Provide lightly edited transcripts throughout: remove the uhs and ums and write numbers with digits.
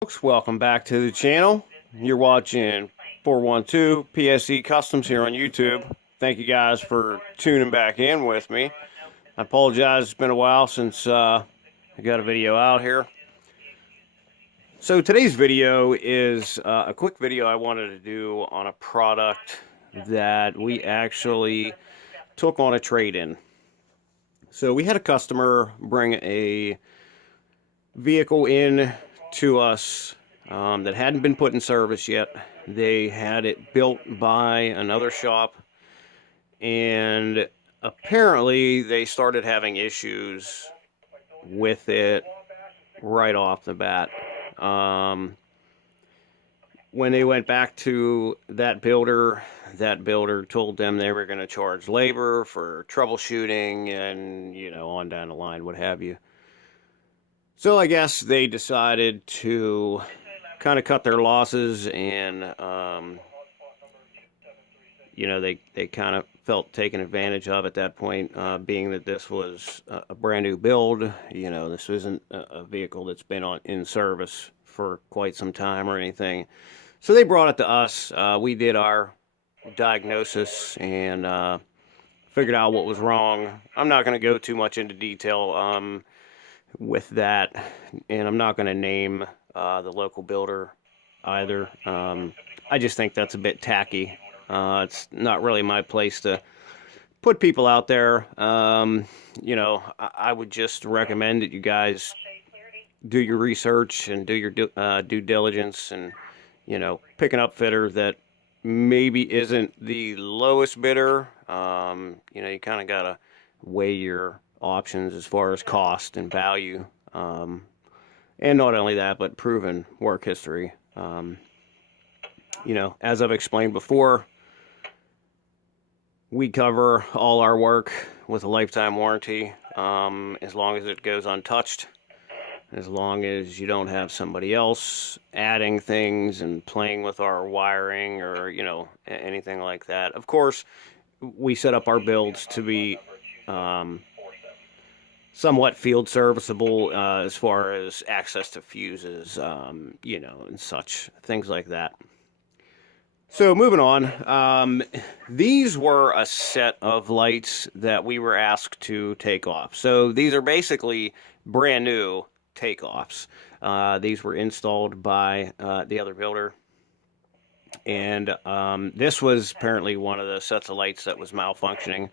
Folks, welcome back to the channel. You're watching 412 PSE Customs here on YouTube. Thank you guys for tuning back in with me. I apologize, it's been a while since I got a video out here. So today's video is a quick video I wanted to do on a product that we actually took on a trade-in. So we had a customer bring a vehicle in to us that hadn't been put in service yet. They had it built by another shop, and apparently they started having issues with it right off the bat. When they went back to that builder told them they were going to charge labor for troubleshooting and, you know, on down the line, what have you. So I guess they decided to kind of cut their losses, and you know, they kind of felt taken advantage of at that point, being that this was a brand new build. You know, this isn't a vehicle that's been in service for quite some time or anything. So they brought it to us. We did our diagnosis and figured out what was wrong. I'm not going to go too much into detail with that, and I'm not going to name the local builder either. I just think that's a bit tacky. It's not really my place to put people out there. You know, I would just recommend that you guys do your research and do your due diligence, and, you know, pick an upfitter that maybe isn't the lowest bidder. You know, you kind of got to weigh your options as far as cost and value, and not only that, but proven work history. You know, as I've explained before, we cover all our work with a lifetime warranty, as long as it goes untouched, as long as you don't have somebody else adding things and playing with our wiring or, you know, anything like that. Of course, we set up our builds to be somewhat field serviceable, as far as access to fuses, you know, and such things like that. So moving on, these were a set of lights that we were asked to take off. So these are basically brand new takeoffs. These were installed by the other builder, and this was apparently one of the sets of lights that was malfunctioning.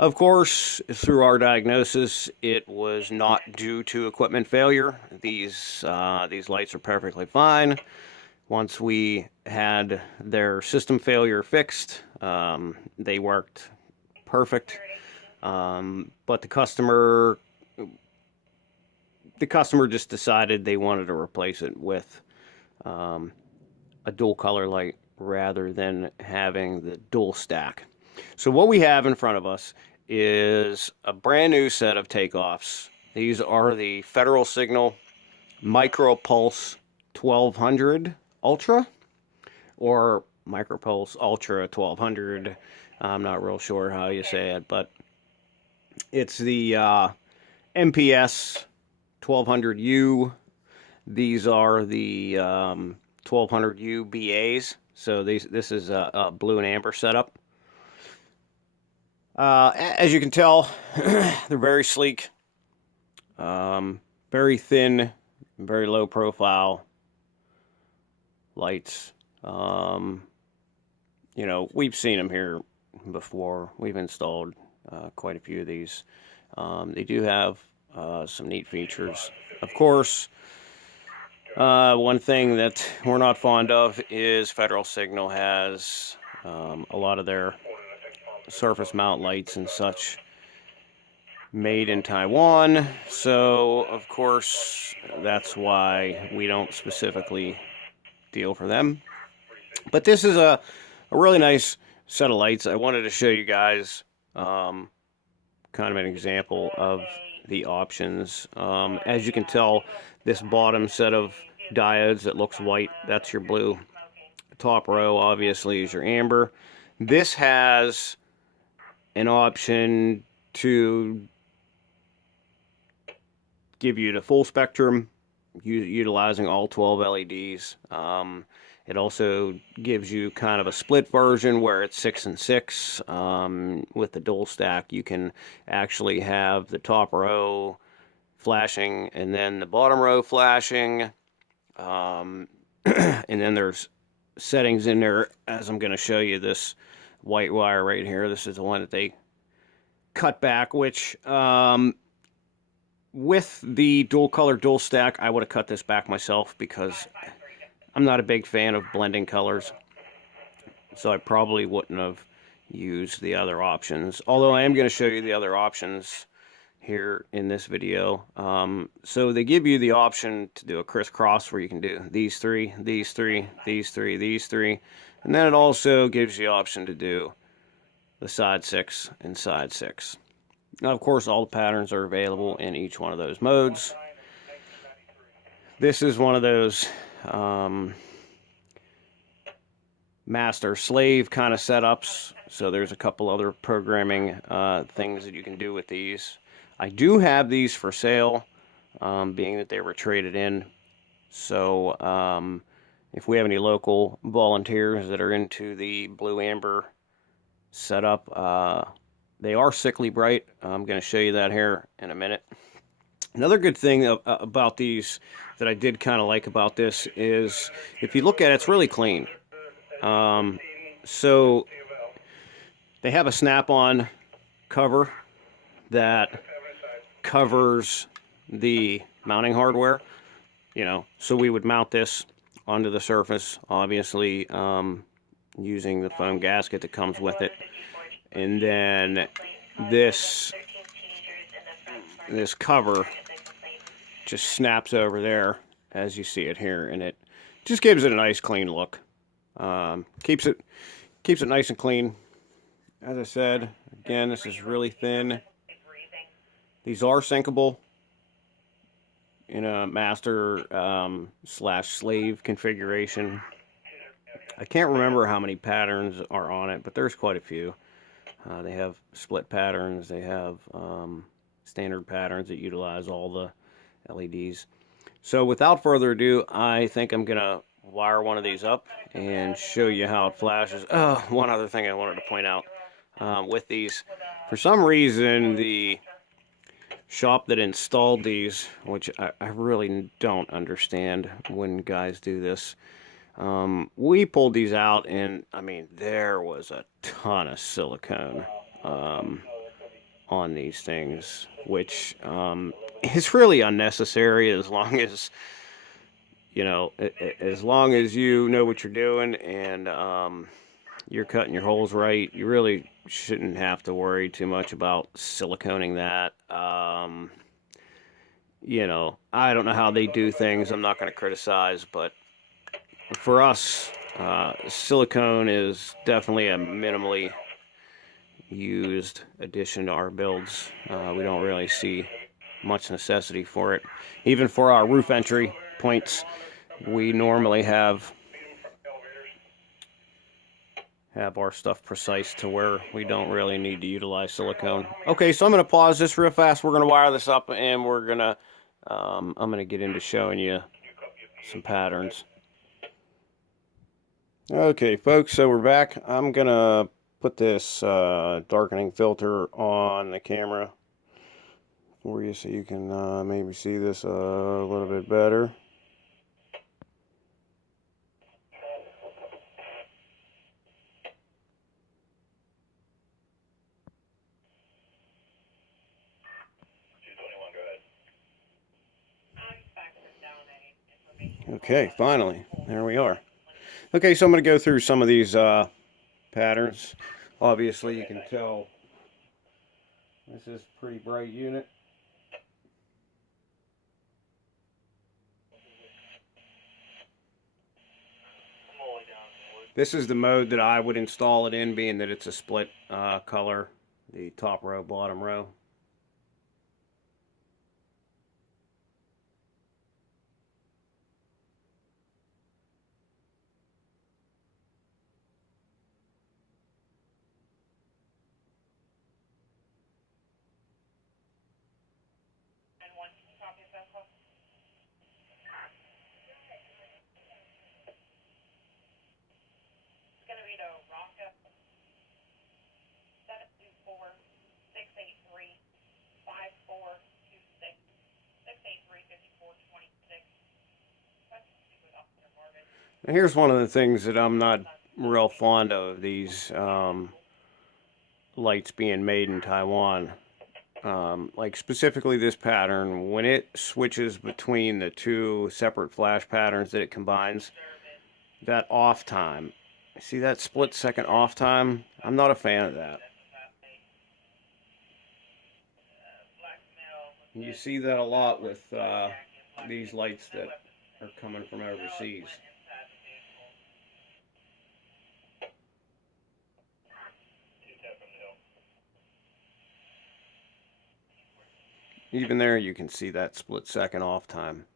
Of course, through our diagnosis, it was not due to equipment failure. These lights are perfectly fine. Once we had their system failure fixed, they worked perfect. But the customer just decided they wanted to replace it with a dual color light rather than having the dual stack. So what we have in front of us is a brand new set of takeoffs. These are the Federal Signal MicroPulse 1200 Ultra, or MicroPulse Ultra 1200. I'm not real sure how you say it, but it's the MPS 1200U. These are the 1200U-BAs. So this is a blue and amber setup. As you can tell, they're very sleek, very thin, very low profile lights. You know, we've seen them here before. We've installed quite a few of these. They do have some neat features. Of course, one thing that we're not fond of is Federal Signal has a lot of their surface mount lights and such made in Taiwan. So, of course, that's why we don't specifically deal for them. But this is a really nice set of lights. I wanted to show you guys kind of an example of the options. As you can tell, this bottom set of diodes that looks white, that's your blue. Top row, obviously, is your amber. This has an option to give you the full spectrum utilizing all 12 LEDs. It also gives you kind of a split version where it's 6 and 6. With the dual stack, you can actually have the top row flashing and then the bottom row flashing. And then there's settings in there, as I'm going to show you. This white wire right here, this is the one that they cut back, which with the dual color dual stack, I would have cut this back myself because I'm not a big fan of blending colors, so I probably wouldn't have used the other options, although I am going to show you the other options here in this video. So they give you the option to do a crisscross where you can do these three, these three, these three, these three, and then it also gives you the option to do the side 6 and side 6. Now, of course, all the patterns are available in each one of those modes. This is one of those master-slave kind of setups, so there's a couple other programming things that you can do with these. I do have these for sale, being that they were traded in. So if we have any local volunteers that are into the blue amber setup, they are sickly bright. I'm going to show you that here in a minute. Another good thing about these that I did kind of like about this is, if you look at it, it's really clean. So they have a snap-on cover that covers the mounting hardware, you know, so we would mount this onto the surface, obviously, using the foam gasket that comes with it. And then this cover just snaps over there, as you see it here, and it just gives it a nice clean look. Keeps it nice and clean. As I said, again, this is really thin. These are syncable in a master slash slave configuration. I can't remember how many patterns are on it, but there's quite a few. They have split patterns. They have standard patterns that utilize all the LEDs. So without further ado, I think I'm going to wire one of these up and show you how it flashes. Oh, one other thing I wanted to point out with these. For some reason, the shop that installed these, which I really don't understand when guys do this, we pulled these out, and I mean, there was a ton of silicone on these things, which is really unnecessary, as long as, you know, as long as you know what you're doing and you're cutting your holes right. You really shouldn't have to worry too much about siliconing that. You know, I don't know how they do things. I'm not going to criticize, but for us, silicone is definitely a minimally used addition to our builds. We don't really see much necessity for it. Even for our roof entry points, we normally have our stuff precise to where we don't really need to utilize silicone. Okay, so I'm going to pause this real fast. We're going to wire this up, and we're going to I'm going to get into showing you some patterns. Okay, folks, so we're back. I'm going to put this darkening filter on the camera for you so you can maybe see this a little bit better. Okay, finally, there we are. Okay, so I'm going to go through some of these patterns. Obviously, you can tell this is a pretty bright unit. This is the mode that I would install it in, being that it's a split color, the top row, bottom row. And here's one of the things that I'm not real fond of, these lights being made in Taiwan. Like specifically this pattern, when it switches between the two separate flash patterns that it combines, that off time, see that split second off time? I'm not a fan of that. You see that a lot with these lights that are coming from overseas. Even there, you can see that split second off time.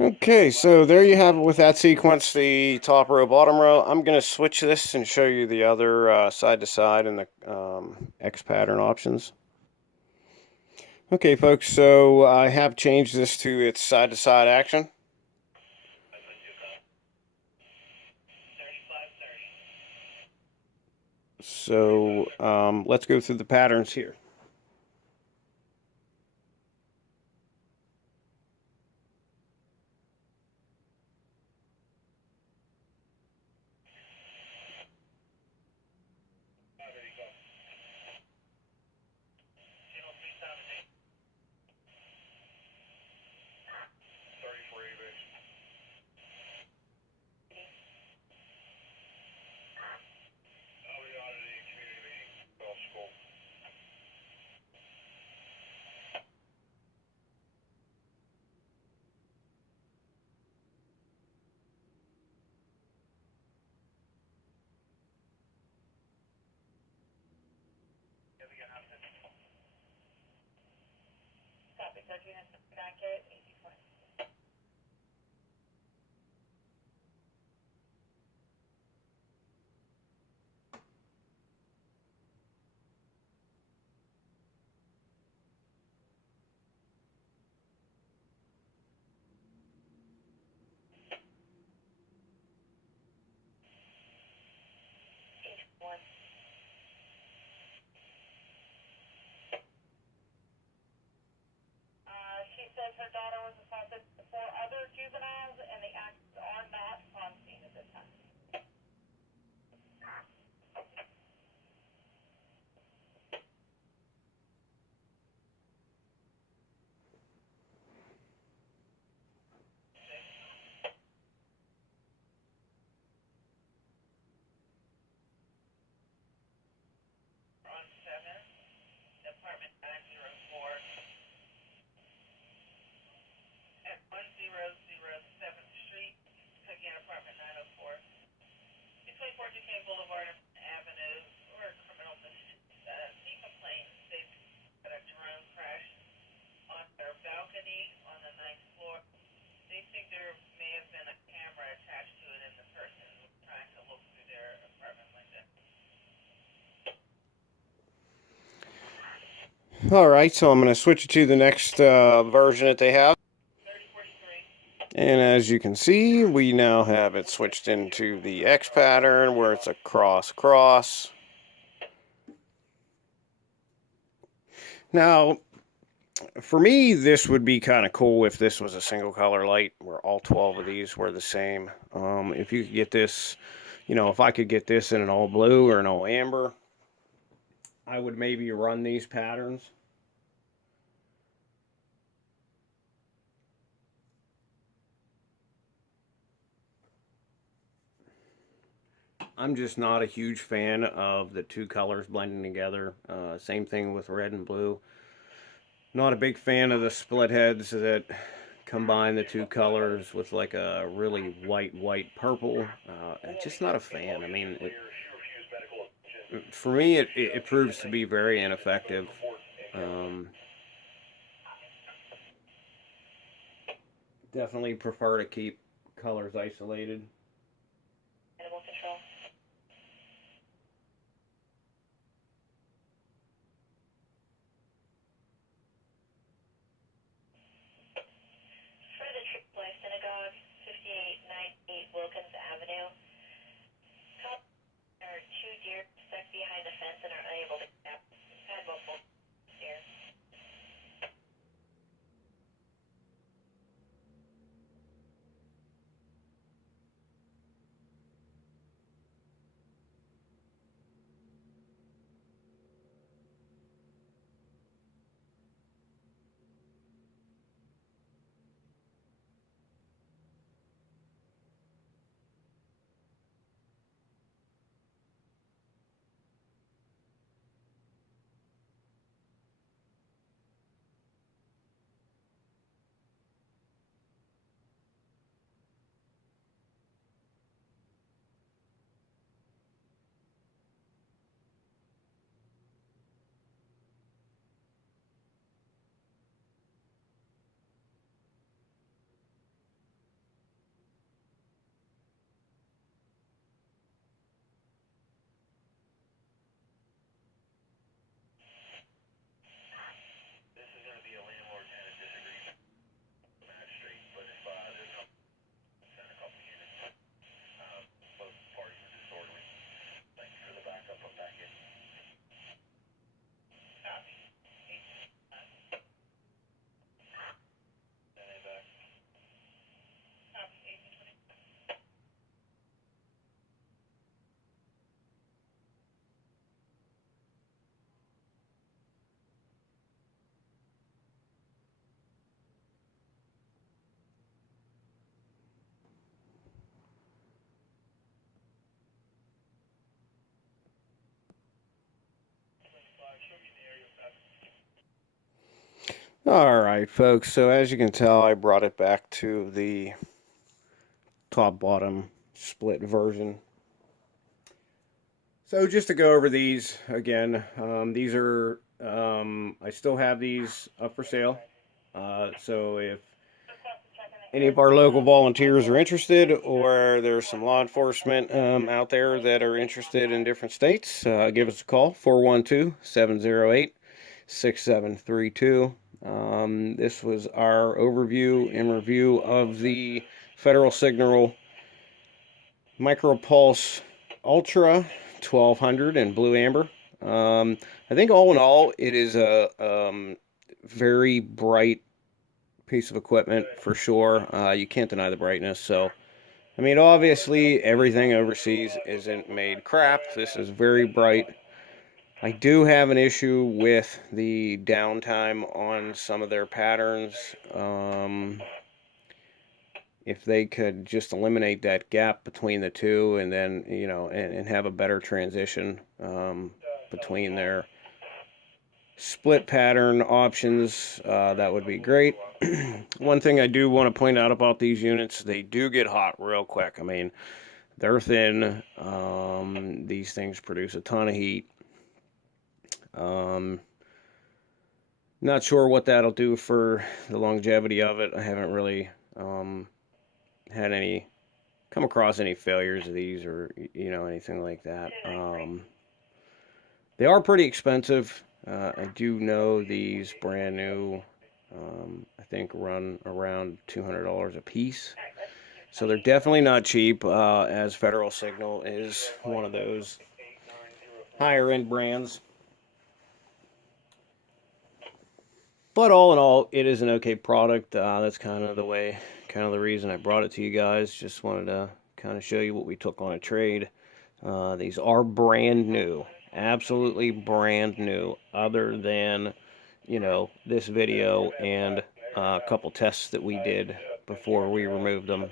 Okay, so there you have it with that sequence, the top row, bottom row. I'm going to switch this and show you the other side to side and the X pattern options. Okay, folks, so I have changed this to its side to side action. So let's go through the patterns here. All right, so I'm going to switch it to the next version that they have. And as you can see, we now have it switched into the X pattern where it's a cross-cross. Now, for me, this would be kind of cool if this was a single color light where all 12 of these were the same. If you could get this, you know, if I could get this in an all blue or an all amber, I would maybe run these patterns. I'm just not a huge fan of the two colors blending together. Same thing with red and blue. Not a big fan of the split heads that combine the two colors with like a really white purple. Just not a fan. I mean, for me, it proves to be very ineffective. Definitely prefer to keep colors isolated. Animal control. For the Tree Life Synagogue, 5898 Wilkins Avenue. There are two deer stuck behind the fence and are unable to get out. We've had multiple deer. Alright folks, so as you can tell, I brought it back to the top-bottom split version. So just to go over these again, these are, I still have these up for sale. So if any of our local volunteers are interested, or there's some law enforcement out there that are interested in different states, give us a call, 412-708-6732. This was our overview and review of the Federal Signal MicroPulse Ultra 1200 in blue amber. I think all in all, it is a very bright piece of equipment for sure. You can't deny the brightness. So, I mean, obviously, everything overseas isn't made crap. This is very bright. I do have an issue with the downtime on some of their patterns. If they could just eliminate that gap between the two, and then, you know, and have a better transition between their split pattern options, that would be great. One thing I do want to point out about these units, they do get hot real quick. I mean, They're thin. These things produce a ton of heat. Not sure what that'll do for the longevity of it. I haven't really had any come across any failures of these, or anything like that. They are pretty expensive. I do know these brand new, I think, run around $200 a piece. So they're definitely not cheap, as Federal Signal is one of those higher end brands. But all in all, it is an okay product. That's kind of the reason I brought it to you guys. Just wanted to kind of show you what we took on a trade. These are brand new, absolutely brand new, other than, this video and a couple tests that we did before we removed them.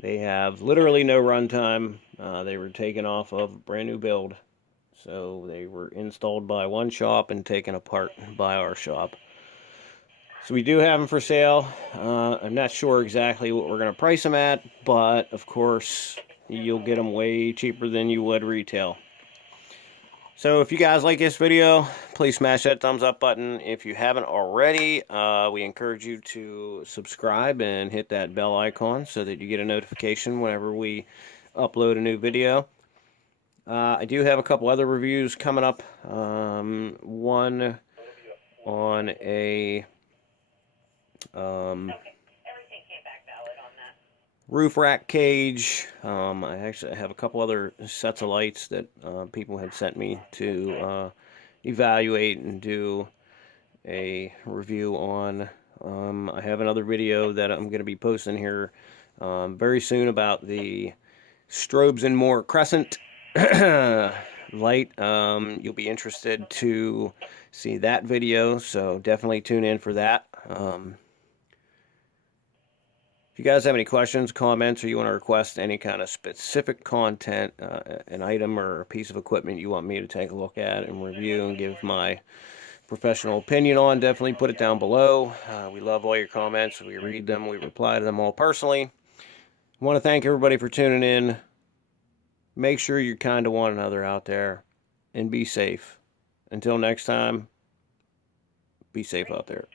They have literally no runtime. They were taken off of brand new build. So they were installed by one shop and taken apart by our shop. So we do have them for sale. I'm not sure exactly what we're going to price them at, but of course you'll get them way cheaper than you would retail. So if you guys like this video, please smash that thumbs up button. If you haven't already, we encourage you to subscribe and hit that bell icon so that you get a notification whenever we upload a new video. I do have a couple other reviews coming up. One on a roof rack cage. I actually have a couple other sets of lights that people had sent me to evaluate and do a review on. I have another video that I'm going to be posting here very soon about the Strobes and More Crescent light. You'll be interested to see that video, so definitely tune in for that. If you guys have any questions, comments, or you want to request any kind of specific content, an item or a piece of equipment you want me to take a look at and review and give my professional opinion on, definitely put it down below. We love all your comments. We read them. We reply to them all personally. I want to thank everybody for tuning in. Make sure you're kind to one another out there and be safe. Until next time, be safe out there.